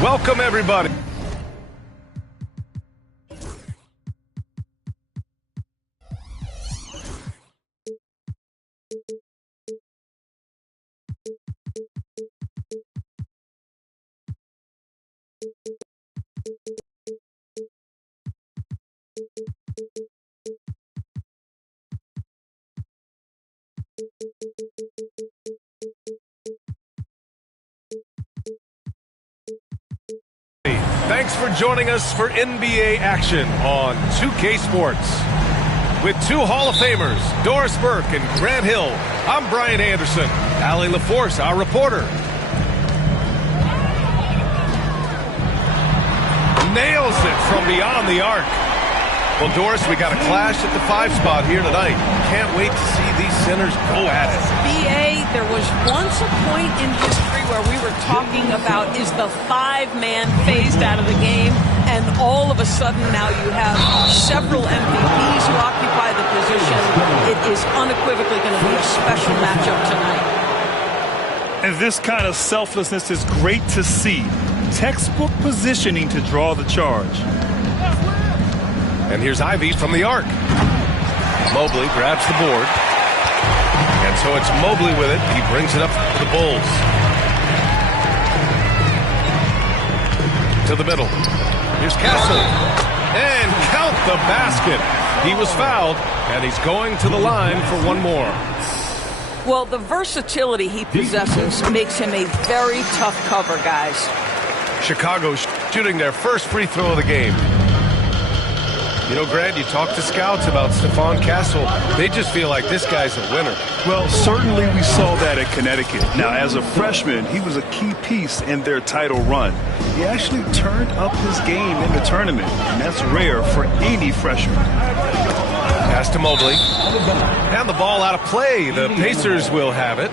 Welcome, everybody. Thanks for joining us for NBA action on 2K Sports. With two Hall of Famers, Doris Burke and Grant Hill, I'm Brian Anderson. Allie LaForce, our reporter. Nails it from beyond the arc. Well, Doris, we got a clash at the 5 spot here tonight. Can't wait to see these centers go at it. BA, there was once a point in history where we were talking about, is the 5-man phased out of the game? And all of a sudden now you have several MVPs who occupy the position. It is unequivocally going to be a special matchup tonight. And this kind of selflessness is great to see. Textbook positioning to draw the charge. And here's Ivy from the arc. Mobley grabs the board. And so it's Mobley with it. He brings it up to the Bulls. To the middle. Here's Castle. And count the basket. He was fouled, and he's going to the line for one more. Well, the versatility he possesses makes him a very tough cover, guys. Chicago shooting their first free throw of the game. You know, Grant, you talk to scouts about Stephon Castle. They just feel like this guy's a winner. Well, certainly we saw that at Connecticut. Now, as a freshman, he was a key piece in their title run. He actually turned up his game in the tournament, and that's rare for any freshman. Pass to Mobley. And the ball out of play. The Pacers will have it.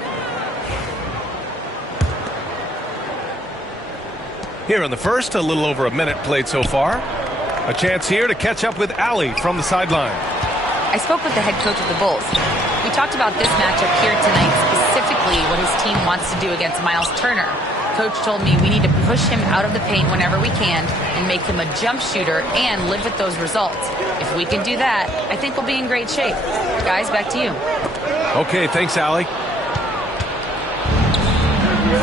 Here in the first, a little over a minute played so far. A chance here to catch up with Allie from the sideline. I spoke with the head coach of the Bulls. We talked about this matchup here tonight, specifically what his team wants to do against Miles Turner. Coach told me we need to push him out of the paint whenever we can and make him a jump shooter and live with those results. If we can do that, I think we'll be in great shape. Guys, back to you. Okay, thanks, Allie.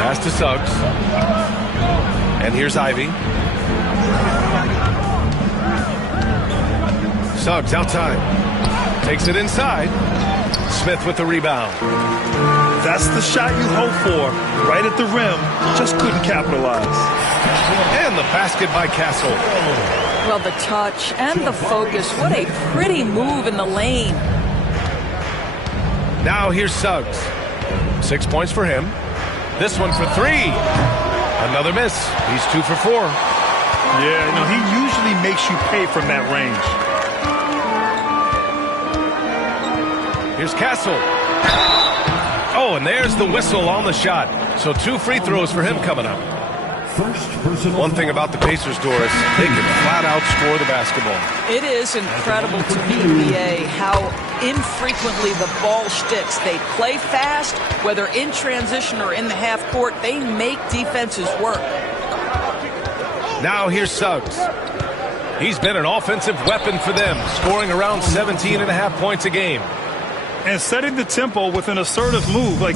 Pass to Suggs. And here's Ivy. Suggs outside. Takes it inside. Smith with the rebound. That's the shot you hope for. Right at the rim. Just couldn't capitalize. And the basket by Castle. Well, the touch and the focus. What a pretty move in the lane. Now here's Suggs. 6 points for him. This one for 3. Another miss. He's 2 for 4. Yeah, you know, he usually makes you pay from that range. Here's Castle. Oh, and there's the whistle on the shot. So 2 free throws for him coming up. One thing about the Pacers, Doris, they can flat out score the basketball. It is incredible to me, BA, how infrequently the ball sticks. They play fast, whether in transition or in the half court. They make defenses work. Now here's Suggs. He's been an offensive weapon for them, scoring around 17.5 points a game. And setting the tempo with an assertive move. Like,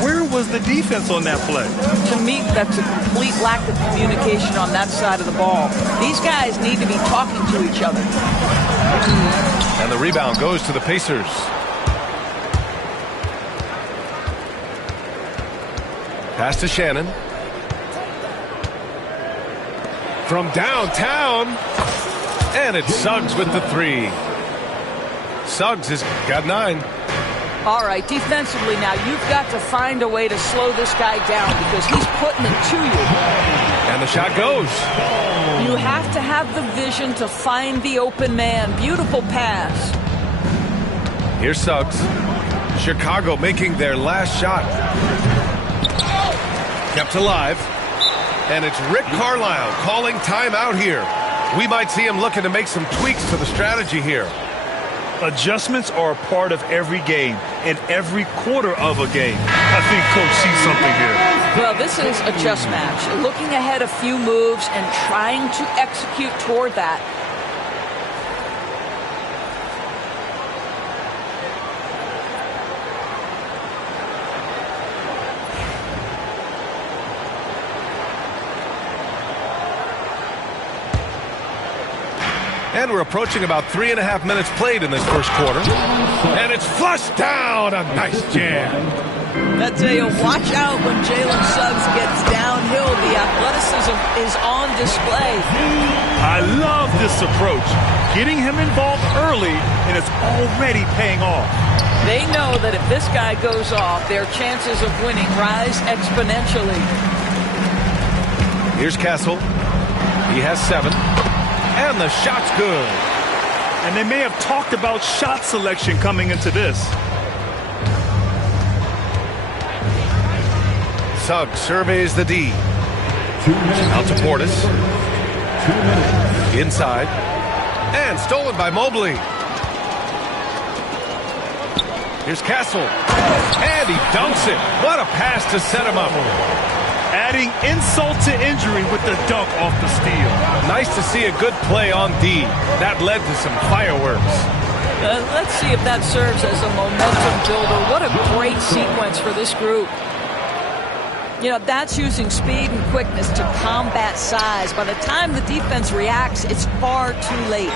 where was the defense on that play? To me, that's a complete lack of communication on that side of the ball. These guys need to be talking to each other. And the rebound goes to the Pacers. Pass to Shannon. From downtown. And it's Suggs with the 3. Suggs has got 9. All right, defensively now, you've got to find a way to slow this guy down because he's putting it to you. And the shot goes. You have to have the vision to find the open man. Beautiful pass. Here's Suggs. Chicago making their last shot. Kept alive. And it's Rick Carlisle calling timeout here. We might see him looking to make some tweaks to the strategy here. Adjustments are a part of every game and every quarter of a game. I think Coach sees something here. Well, this is a chess match. Looking ahead a few moves and trying to execute toward that. And we're approaching about 3.5 minutes played in this first quarter. And it's flushed down. A nice jam. I tell you, watch out when Jalen Suggs gets downhill. The athleticism is on display. I love this approach. Getting him involved early, and it's already paying off. They know that if this guy goes off, their chances of winning rise exponentially. Here's Castle. He has 7. And the shot's good. And they may have talked about shot selection coming into this. Suggs surveys the D. Out to Portis. Inside. And stolen by Mobley. Here's Castle. And he dunks it. What a pass to set him up. Adding insult to injury with the dunk off the steal. Nice to see a good play on D. That led to some fireworks. Let's see if that serves as a momentum builder. What a great sequence for this group. You know, that's using speed and quickness to combat size. By the time the defense reacts, it's far too late.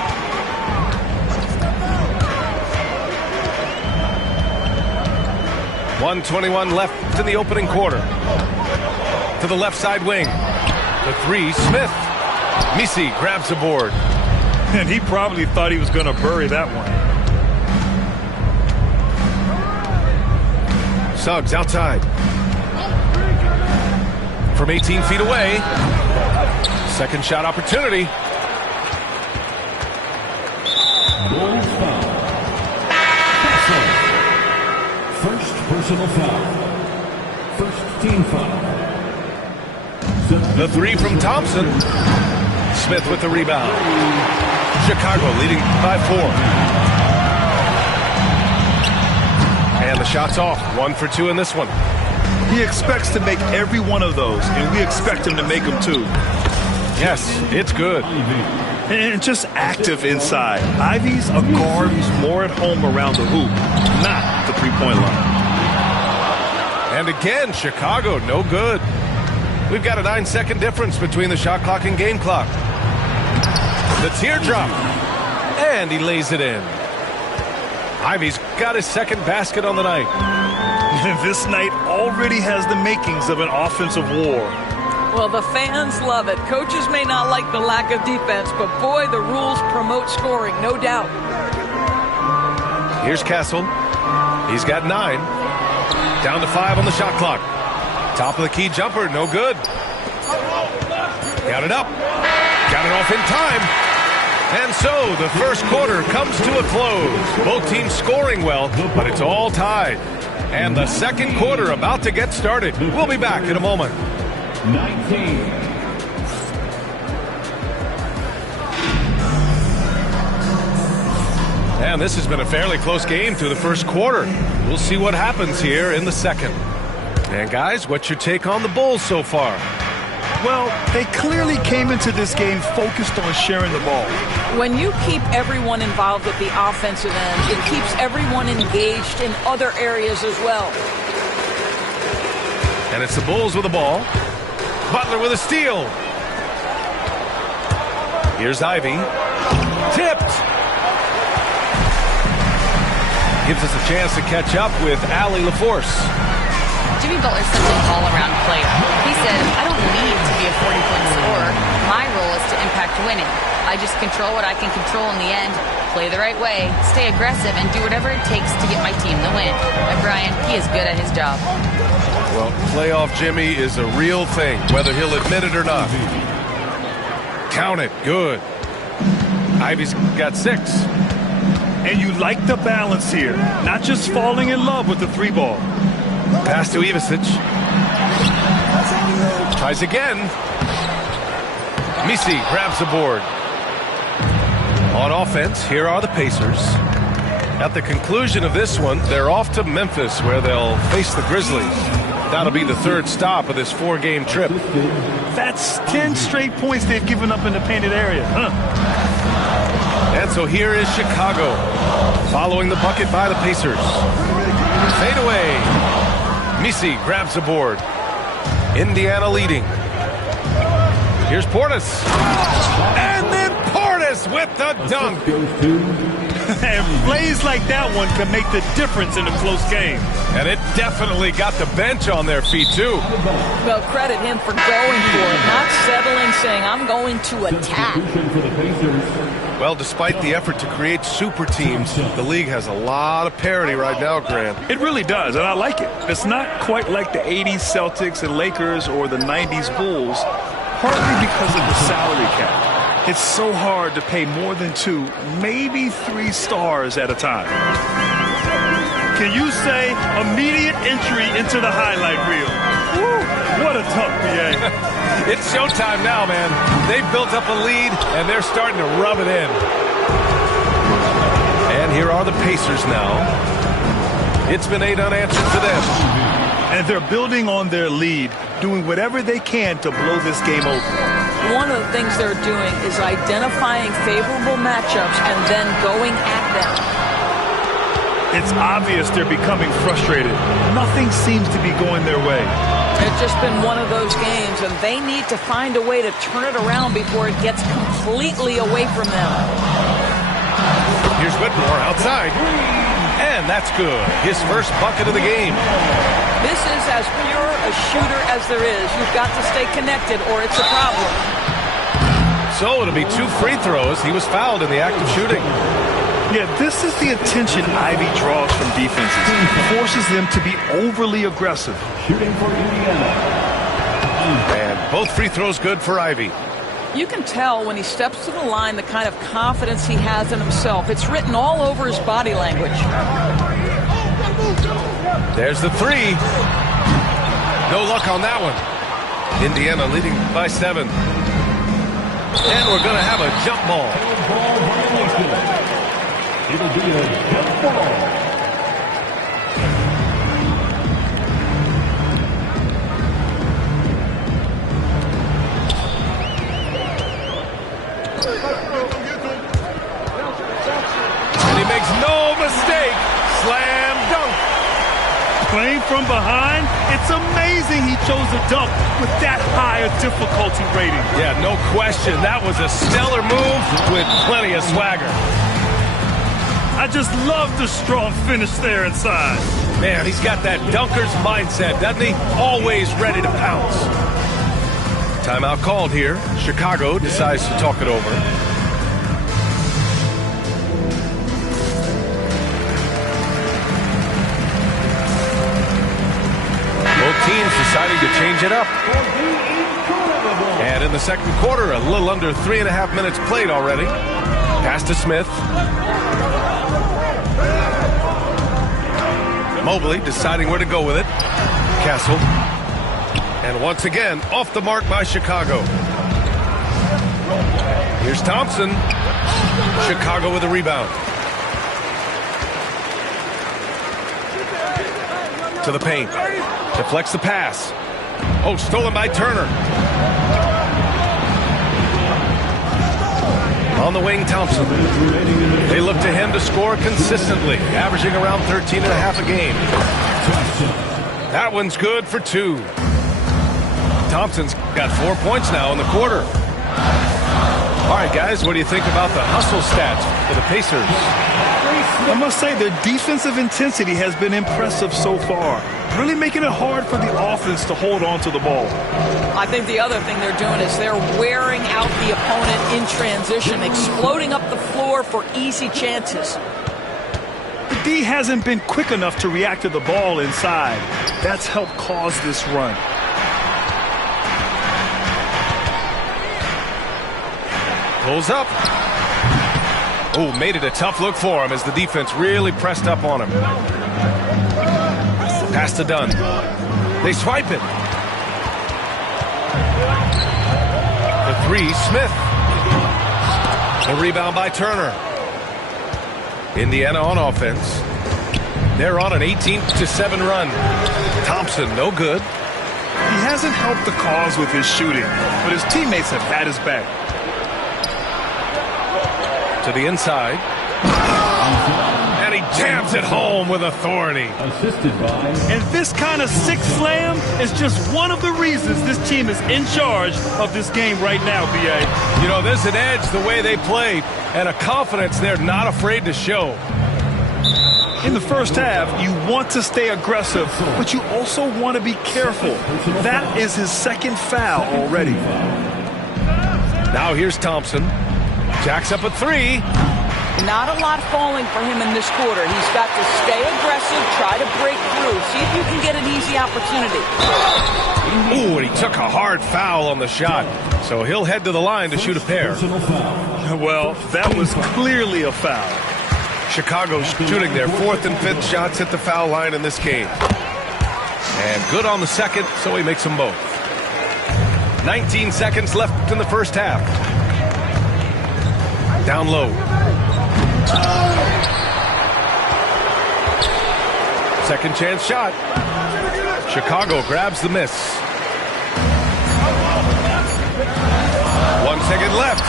.121 left in the opening quarter. To the left side wing. The 3, Smith. Misi grabs the board. And he probably thought he was going to bury that one. Suggs outside. From 18 feet away. Second shot opportunity. First personal foul. First team foul. The 3 from Thompson. Smith with the rebound. Chicago leading by 4. And the shot's off. 1 for 2 in this one. He expects to make every one of those, and we expect him to make them too. Yes, it's good. And just active inside. Ivy's a guard who's more at home around the hoop, not the three-point line. And again, Chicago, no good. We've got a 9-second difference between the shot clock and game clock. The teardrop. And he lays it in. Ivy's got his second basket on the night. This night already has the makings of an offensive war. Well, the fans love it. Coaches may not like the lack of defense, but boy, the rules promote scoring, no doubt. Here's Castle. He's got 9. Down to 5 on the shot clock. Top of the key jumper, no good. Got it up. Got it off in time. And so the first quarter comes to a close. Both teams scoring well, but it's all tied. And the second quarter about to get started. We'll be back in a moment. 19. And this has been a fairly close game through the first quarter. We'll see what happens here in the second. And guys, what's your take on the Bulls so far? Well, they clearly came into this game focused on sharing the ball. When you keep everyone involved at the offensive end, it keeps everyone engaged in other areas as well. And it's the Bulls with the ball. Butler with a steal. Here's Ivy. Tipped. Gives us a chance to catch up with Allie LaForce. Jimmy Butler's such an all-around player. He said, I don't need to be a 40-point scorer. My role is to impact winning. I just control what I can control in the end, play the right way, stay aggressive, and do whatever it takes to get my team the win. And Brian, he is good at his job. Well, playoff Jimmy is a real thing, whether he'll admit it or not. Count it. Good. Ivy's got 6. And you like the balance here. Not just falling in love with the 3-ball. Pass to Ivicic. Tries again. Misi grabs the board. On offense, here are the Pacers. At the conclusion of this one, they're off to Memphis, where they'll face the Grizzlies. That'll be the 3rd stop of this 4-game trip. That's 10 straight points they've given up in the painted area. And so here is Chicago, following the bucket by the Pacers. Fade away. Misi grabs the board. Indiana leading. Here's Portis. And then Portis with the dunk. And plays like that one can make the difference in a close game. And it definitely got the bench on their feet, too. Well, credit him for going for it, not settling, saying, I'm going to attack. Well, despite the effort to create super teams, the league has a lot of parity right now, Grant. It really does, and I like it. It's not quite like the 80s Celtics and Lakers or the 90s Bulls, partly because of the salary cap. It's so hard to pay more than 2, maybe 3 stars at a time. Can you say immediate entry into the highlight reel? Woo, what a tough PA. It's showtime now, man. They've built up a lead, and they're starting to rub it in. And here are the Pacers now. It's been 8 unanswered for them. And they're building on their lead, doing whatever they can to blow this game open. One of the things they're doing is identifying favorable matchups and then going at them. It's obvious they're becoming frustrated. Nothing seems to be going their way. It's just been one of those games, and they need to find a way to turn it around before it gets completely away from them. Here's Whitmore outside. And that's good. His first bucket of the game. This is as pure a shooter as there is. You've got to stay connected or it's a problem. So it'll be 2 free throws. He was fouled in the act of shooting. Yeah, this is the attention Ivy draws from defenses. He forces them to be overly aggressive. Shooting for Indiana. And both free throws good for Ivy. You can tell when he steps to the line the kind of confidence he has in himself. It's written all over his body language. There's the 3. No luck on that one. Indiana leading by 7. And we're going to have a jump ball. It'll be a jump ball. And he makes no mistake. Slam dunk. Playing from behind, it's amazing he chose a dunk with that high a difficulty rating. Yeah, no question. That was a stellar move with plenty of swagger. I just love the strong finish there inside. Man, he's got that dunker's mindset, doesn't he? Always ready to pounce. Timeout called here. Chicago decides to talk it over. Both teams deciding to change it up. And in the second quarter, a little under 3.5 minutes played already. Pass to Smith. Mobley deciding where to go with it. Castle. And once again, off the mark by Chicago. Here's Thompson. Chicago with a rebound. To the paint. Deflects the pass. Oh, stolen by Turner. On the wing, Thompson. They look to him to score consistently, averaging around 13.5 a game. That one's good for 2. Thompson's got 4 points now in the quarter. All right, guys, what do you think about the hustle stats for the Pacers? I must say their defensive intensity has been impressive so far, really making it hard for the offense to hold on to the ball. I think the other thing they're doing is they're wearing out the opponent in transition, exploding up the floor for easy chances. The D hasn't been quick enough to react to the ball inside. That's helped cause this run. Pulls up. Oh, made it a tough look for him as the defense really pressed up on him. Pass to Dunn. They swipe it. The three, Smith. The rebound by Turner. Indiana on offense. They're on an 18-7 run. Thompson, no good. He hasn't helped the cause with his shooting, but his teammates have had his back. To the inside. And he jams it home with authority. Assisted by. And this kind of sick slam is just one of the reasons this team is in charge of this game right now, B.A. You know, there's an edge the way they played and a confidence they're not afraid to show. In the first half, you want to stay aggressive, but you also want to be careful. That is his second foul already. Now here's Thompson. Jacks up a three. Not a lot falling for him in this quarter. He's got to stay aggressive, try to break through, see if you can get an easy opportunity. Ooh, and he took a hard foul on the shot, so he'll head to the line to shoot a pair. Well, that was clearly a foul. Chicago's shooting their fourth and fifth shots at the foul line in this game. And good on the second, so he makes them both. 19 seconds left in the first half. Down low. Second chance shot. Chicago grabs the miss. 1 second left.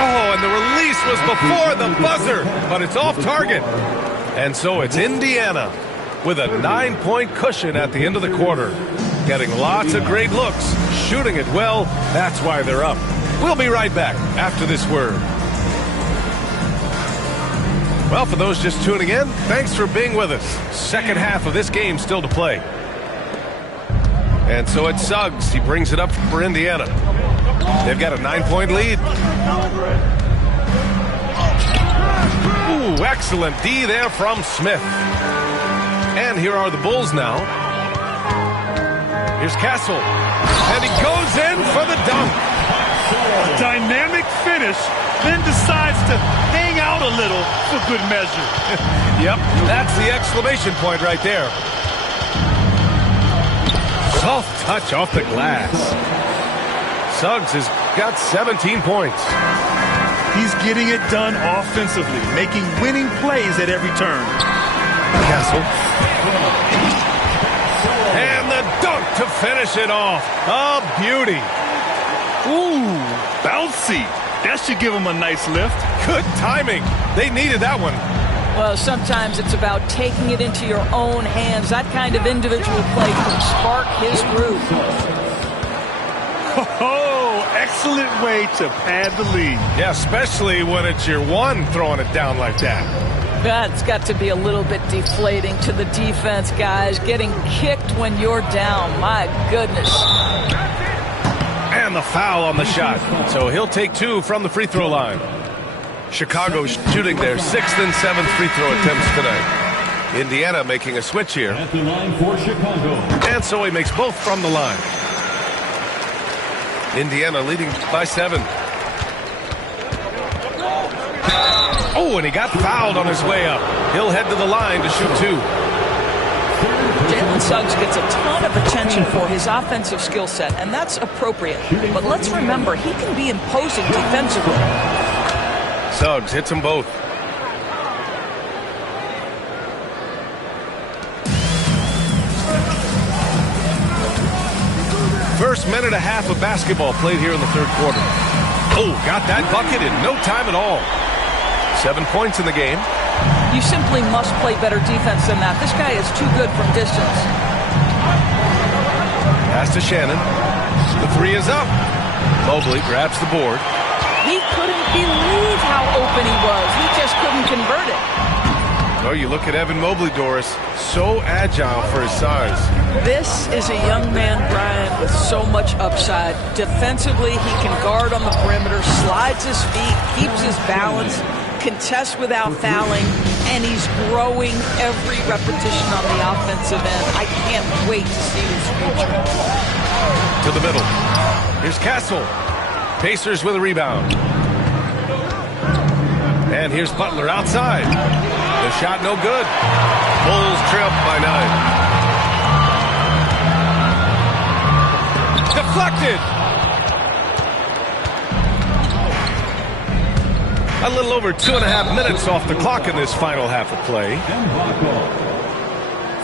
Oh, and the release was before the buzzer, but it's off target. And so it's Indiana with a 9-point cushion at the end of the quarter. Getting lots of great looks, shooting it well. That's why they're up. We'll be right back after this word. Well, for those just tuning in, thanks for being with us. Second half of this game still to play. And so it's Suggs. He brings it up for Indiana. They've got a 9-point lead. Ooh, excellent D there from Smith. And here are the Bulls now. Here's Castle. And he goes in for the dunk. A dynamic finish, then decides to hang out a little for good measure. Yep, that's the exclamation point right there. Soft touch off the glass. Suggs has got 17 points. He's getting it done offensively, making winning plays at every turn. Castle. And the dunk to finish it off. A beauty. Ooh, bouncy. That should give him a nice lift. Good timing. They needed that one. Well, sometimes it's about taking it into your own hands. That kind of individual play can spark his groove. Oh, excellent way to pad the lead. Yeah, especially when it's your one throwing it down like that. That's got to be a little bit deflating to the defense, guys. Getting kicked when you're down. My goodness. And the foul on the shot. So he'll take two from the free throw line. Chicago's shooting their 6th and 7th free throw attempts tonight. Indiana making a switch here. At the line for Chicago. And so he makes both from the line. Indiana leading by 7. Oh, and he got fouled on his way up. He'll head to the line to shoot 2. Jalen Suggs gets a ton of attention for his offensive skill set, and that's appropriate. But let's remember, he can be imposing defensively. Suggs hits them both. First minute and a half of basketball played here in the third quarter. Oh, got that bucket in no time at all. 7 points in the game. You simply must play better defense than that. This guy is too good from distance. Pass to Shannon. The 3 is up. Mobley grabs the board. open he was. He just couldn't convert it. Oh, you look at Evan Mobley, Doris. So agile for his size. This is a young man, Brian, with so much upside. Defensively, he can guard on the perimeter, slides his feet, keeps his balance, contests without fouling, and he's growing every repetition on the offensive end. I can't wait to see his future. To the middle. Here's Castle. Pacers with a rebound. And here's Butler outside. The shot no good. Bulls trail by 9. Deflected. A little over 2.5 minutes off the clock in this final half of play.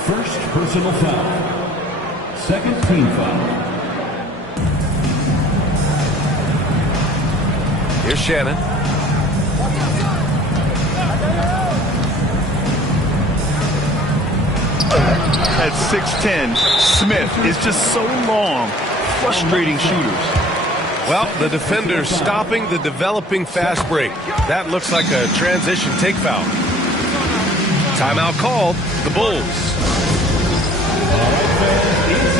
First personal foul. Second team foul. Here's Shannon. At 6'10", Smith is just so long, frustrating shooters. Well, the defender's stopping the developing fast break. That looks like a transition take foul. Timeout called. The Bulls. All right, fans, it's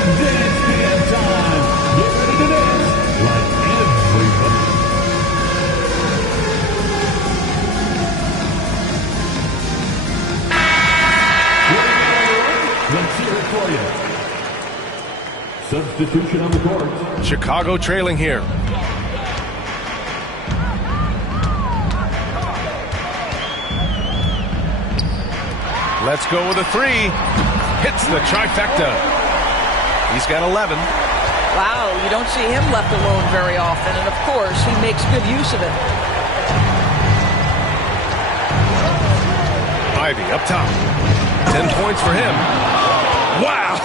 dance time. Get ready to dance like everybody. Let's hear it for you. Substitution on the court. Chicago trailing here. Let's go with a three. Hits the trifecta. He's got 11. Wow, you don't see him left alone very often, and of course, he makes good use of it. Ivy up top. 10 points for him. Wow,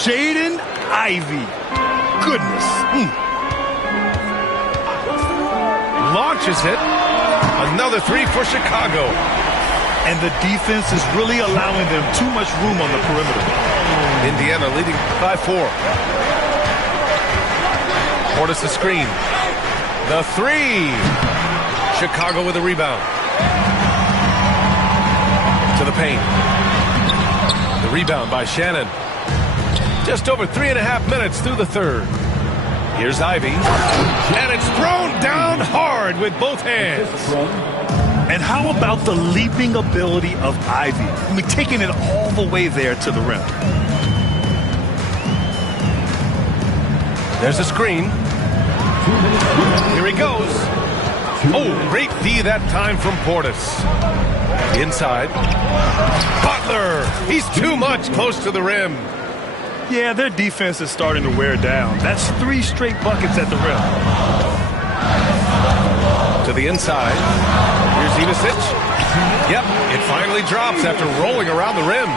Jaden Ivey. Goodness. Launches it. Another three for Chicago. And the defense is really allowing them too much room on the perimeter. Indiana leading by 4. Portis the screen. The three. Chicago with a rebound. To the paint. The rebound by Shannon. Just over 3.5 minutes through the third. Here's Ivy. And it's thrown down hard with both hands. And how about the leaping ability of Ivy? I mean, taking it all the way there to the rim. There's a screen. Here he goes. Oh, great D that time from Portis. Inside. Butler. He's too much close to the rim. Yeah, their defense is starting to wear down. That's 3 straight buckets at the rim. To the inside. Here's Ivisic. Yep, it finally drops after rolling around the rim.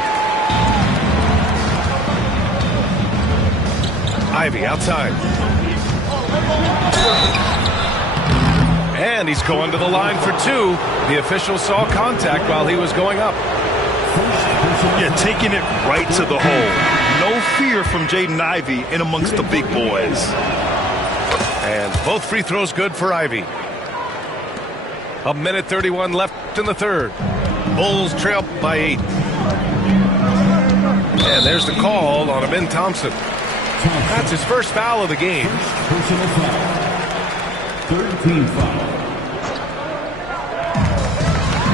Ivy outside. And he's going to the line for 2. The official saw contact while he was going up. Yeah, taking it right to the hole. No fear from Jaden Ivey in amongst the big boys. And both free throws good for Ivy. 1:31 left in the third. Bulls trail by 8. And there's the call on Amin Thompson. That's his first foul of the game. Personal foul. Third team foul.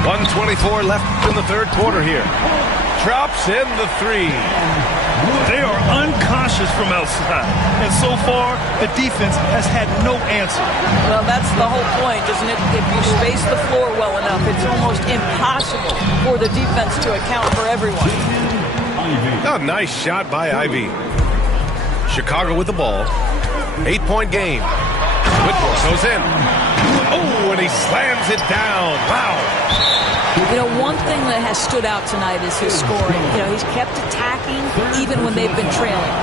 1:24 left in the third quarter here. Drops in the three. They are unconscious from outside. And so far, the defense has had no answer. Well, that's the whole point, isn't it? If you space the floor well enough, it's almost impossible for the defense to account for everyone. A nice shot by Ivy. Chicago with the ball. 8-point game. Whitmore goes in. Oh, and he slams it down. Wow. You know, one thing that has stood out tonight is his scoring. You know, he's kept attacking even when they've been trailing.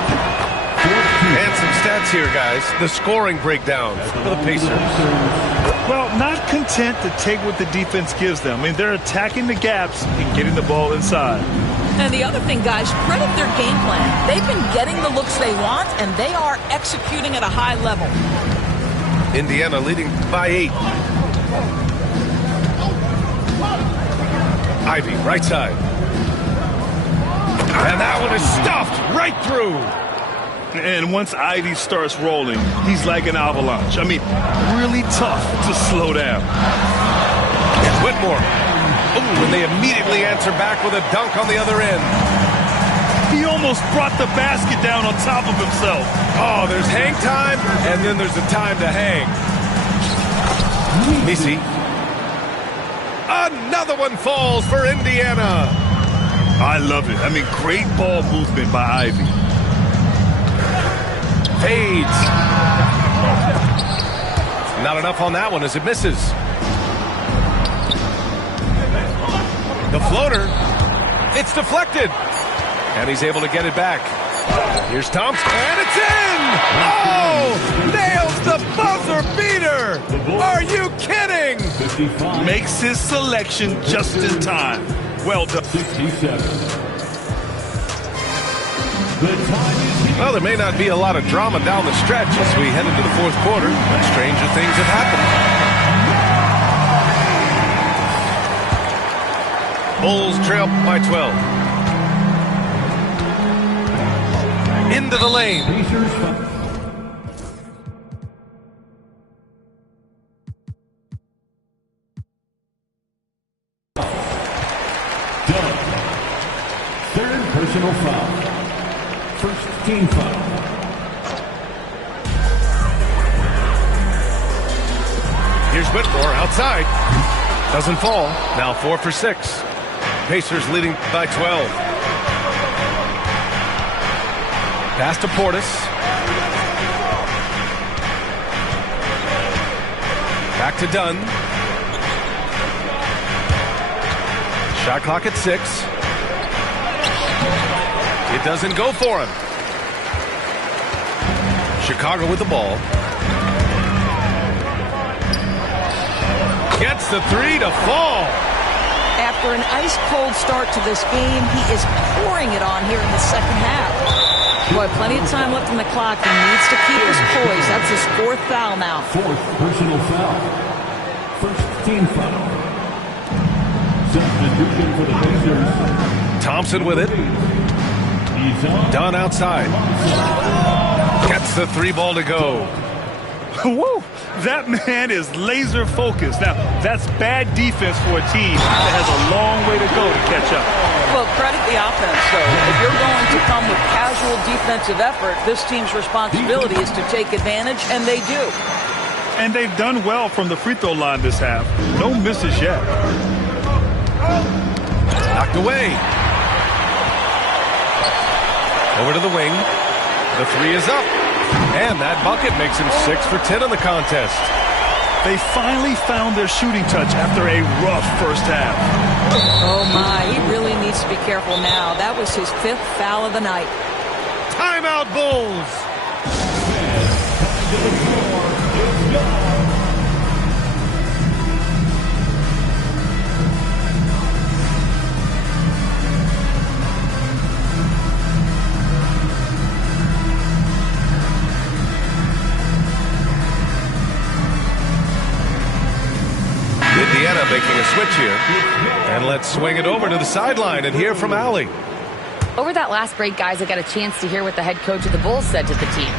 And some stats here, guys. The scoring breakdown for the Pacers. Well, not content to take what the defense gives them. I mean, they're attacking the gaps and getting the ball inside. And the other thing, guys, credit their game plan. They've been getting the looks they want, and they are executing at a high level. Indiana leading by 8. Ivy, right side. And that one is stuffed right through. And once Ivy starts rolling, he's like an avalanche. I mean, really tough to slow down. It's Whitmore. Ooh, and they immediately answer back with a dunk on the other end. He almost brought the basket down on top of himself. Oh, there's hang time, and then there's a time to hang. Missy. Another one falls for Indiana. I love it. I mean, great ball movement by Ivy. Fades. Not enough on that one as it misses. The floater. It's deflected. And he's able to get it back. Here's Thompson. And it's in! Oh! Nails the buzzer beater! Are you kidding? 55. Makes his selection just in time. Well done. 67. The time is Well, there may not be a lot of drama down the stretch as we head into the fourth quarter, but stranger things have happened. Bulls trail by 12. Into the lane. Pacers. Done. Third personal foul. First team foul. Here's Whitmore outside. Doesn't fall. Now 4 for 6. Pacers leading by 12. Pass to Portis. Back to Dunn. Shot clock at 6. It doesn't go for him. Chicago with the ball. Gets the 3 to fall. After an ice-cold start to this game, he is pouring it on here in the second half. Boy, plenty of time left in the clock. He needs to keep his poise. That's his 4th foul now. Fourth personal foul. First team foul. Substitution for the Pacers. Thompson with it. He's on. Dunn outside. Gets the 3 ball to go. Woo! That man is laser focused. Now, that's bad defense for a team that has a long way to go to catch up. Well, credit the offense, though. If you're going to come with casual defensive effort, this team's responsibility is to take advantage, and they do. And they've done well from the free throw line this half. No misses yet. Knocked away. Over to the wing. The 3 is up. And that bucket makes him 6 for 10 in the contest. They finally found their shooting touch after a rough first half. Oh, my. He really needs to be careful now. That was his 5th foul of the night. Timeout, Bulls. Indiana making a switch here. And let's swing it over to the sideline and hear from Allie. Over that last break, guys, I got a chance to hear what the head coach of the Bulls said to the team.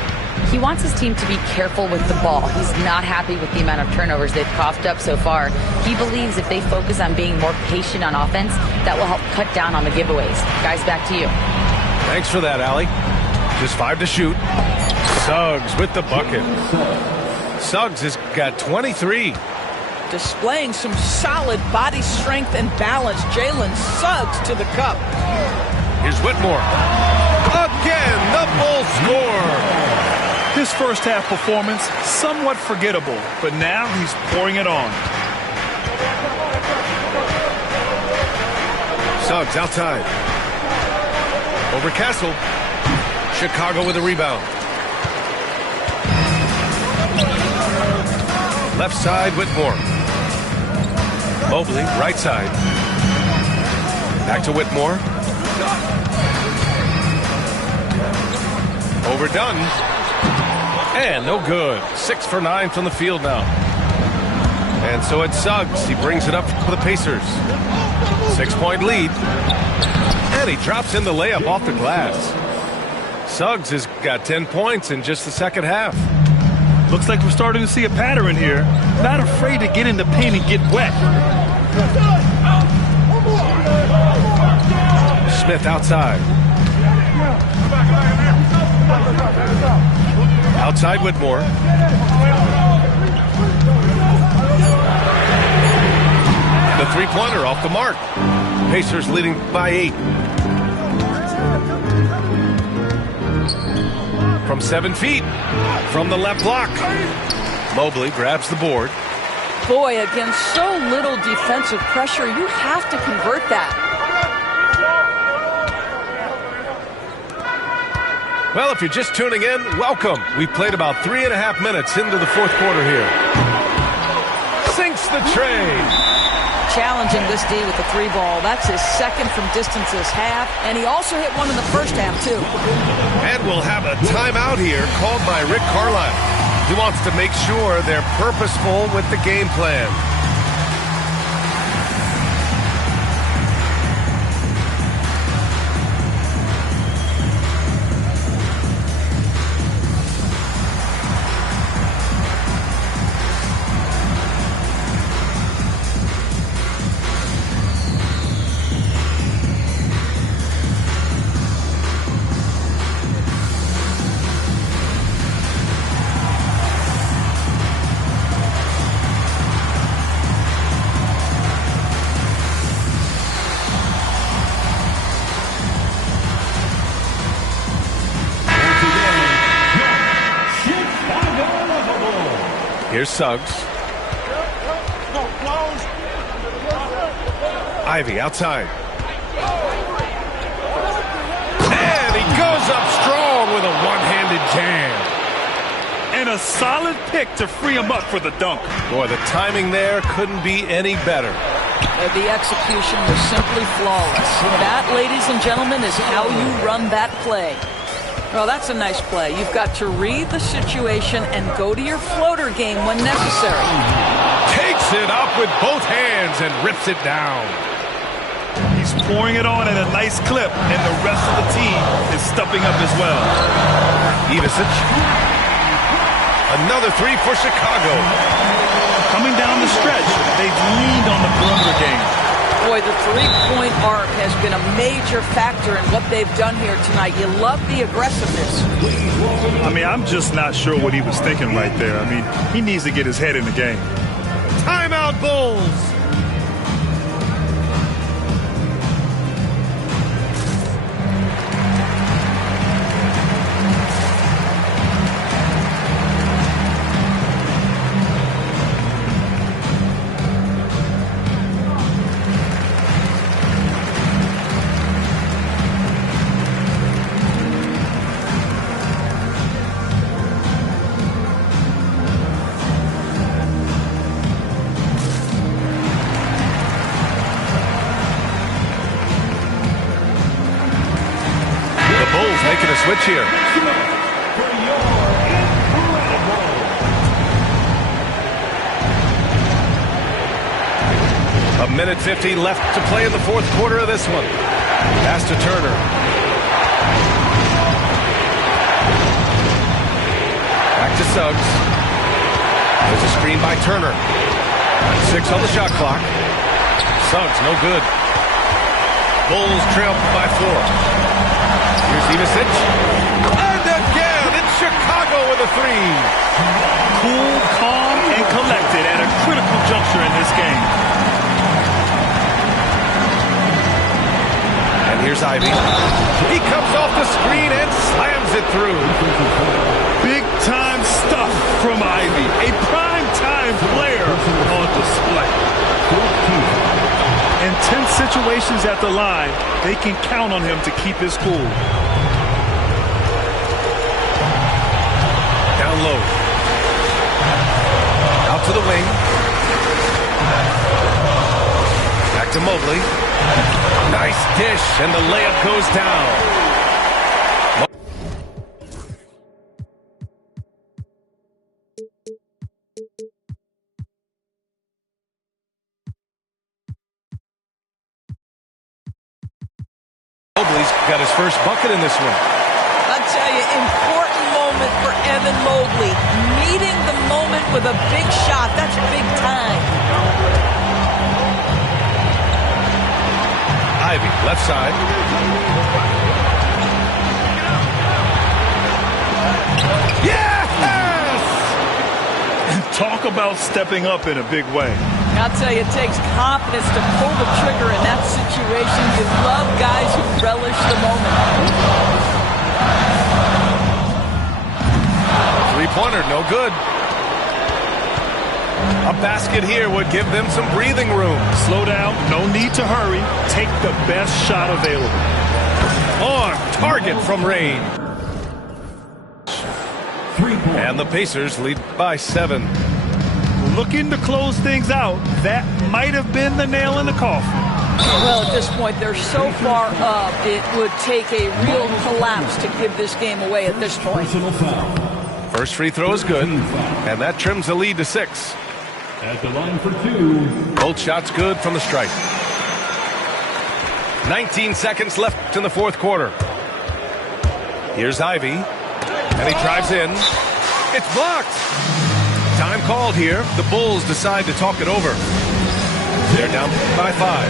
He wants his team to be careful with the ball. He's not happy with the amount of turnovers they've coughed up so far. He believes if they focus on being more patient on offense, that will help cut down on the giveaways. Guys, back to you. Thanks for that, Allie. Just 5 to shoot. Suggs with the bucket. Suggs has got 23. Displaying some solid body strength and balance. Jalen Suggs to the cup. Here's Whitmore. Again, the Bulls score. His first half performance, somewhat forgettable, but now he's pouring it on. Suggs outside. Over Castle. Chicago with a rebound. Left side, Whitmore. Mobley, right side. Back to Whitmore. Overdone. And no good. 6 for 9 from the field now. And so it's Suggs. He brings it up for the Pacers. 6-point lead. And he drops in the layup off the glass. Suggs has got 10 points in just the second half. Looks like we're starting to see a pattern here. Not afraid to get in the paint and get wet. Smith outside. Outside Whitmore. The three-pointer off the mark. Pacers leading by 8. From 7 feet. From the left block. Mobley grabs the board. Boy, against so little defensive pressure, you have to convert that. Well, if you're just tuning in, welcome. We played about 3.5 minutes into the fourth quarter here. Sinks the tray. Challenging this D with the 3-ball. That's his second from distance this half, and he also hit one in the first half, too. And we'll have a timeout here called by Rick Carlisle. He wants to make sure they're purposeful with the game plan. Here's Suggs. Ivy outside. And he goes up strong with a one-handed jam. And a solid pick to free him up for the dunk. Boy, the timing there couldn't be any better. The execution was simply flawless. That, ladies and gentlemen, is how you run that play. Well, that's a nice play. You've got to read the situation and go to your floater game when necessary. Takes it up with both hands and rips it down. He's pouring it on at a nice clip, and the rest of the team is stepping up as well. Ivisic. Another three for Chicago. Coming down the stretch, they've leaned on the perimeter game. Boy, the three-point arc has been a major factor in what they've done here tonight. You love the aggressiveness. I mean, I'm just not sure what he was thinking right there. I mean, he needs to get his head in the game. Timeout, Bulls. Making a switch here. A minute 50 left to play in the fourth quarter of this one. Pass to Turner. Back to Suggs. There's a screen by Turner. 6 on the shot clock. Suggs, no good. Bulls trail by 4. Here's Ivisic. And again, it's Chicago with a three. Cool, calm, and collected at a critical juncture in this game. And here's Ivy. He comes off the screen and slams it through. Big-time stuff from Ivy. A prime-time player on display. In tense situations at the line, they can count on him to keep his cool. Down low. Out to the wing. Back to Mobley. Nice dish, and the layup goes down. got his first bucket in this one. I'll tell you, important moment for Evan Mobley. Meeting the moment with a big shot. That's big time. Ivy, left side. Yes! Talk about stepping up in a big way. I'll tell you, it takes confidence to pull the trigger in that situation. You love guys who relish the moment. Three-pointer, no good. A basket here would give them some breathing room. Slow down, no need to hurry. Take the best shot available. On target from range. And the Pacers lead by 7. Looking to close things out. That might have been the nail in the coffin. Well, at this point, they're so far up, it would take a real collapse to give this game away at this point. First free throw is good, and that trims the lead to 6. At the line for 2. Both shots good from the stripe. 19 seconds left in the fourth quarter. Here's Ivy, and he drives in. It's blocked. Time called here. The Bulls decide to talk it over. They're down by 5.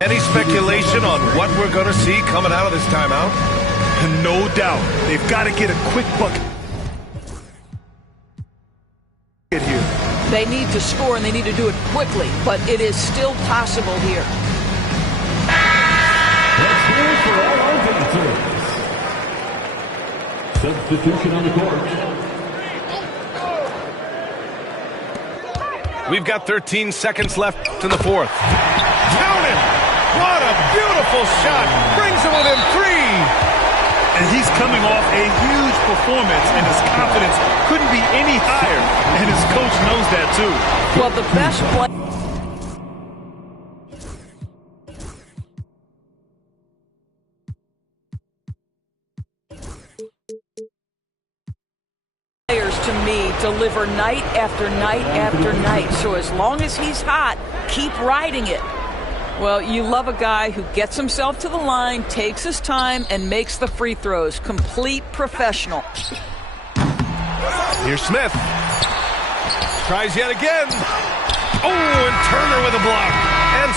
Any speculation on what we're going to see coming out of this timeout? No doubt. They've got to get a quick bucket here. They need to score, and they need to do it quickly, but it is still possible here. Let's go for all our visitors. Substitution on the court. We've got 13 seconds left in the fourth. Count it! What a beautiful shot! Brings him within 3. And he's coming off a huge performance, and his confidence couldn't be any higher. And his coach knows that, too. Well, the best players, to me, deliver night after night after night. So as long as he's hot, keep riding it. Well, you love a guy who gets himself to the line, takes his time, and makes the free throws. Complete professional. Here's Smith. Tries yet again. Oh, and Turner with a block.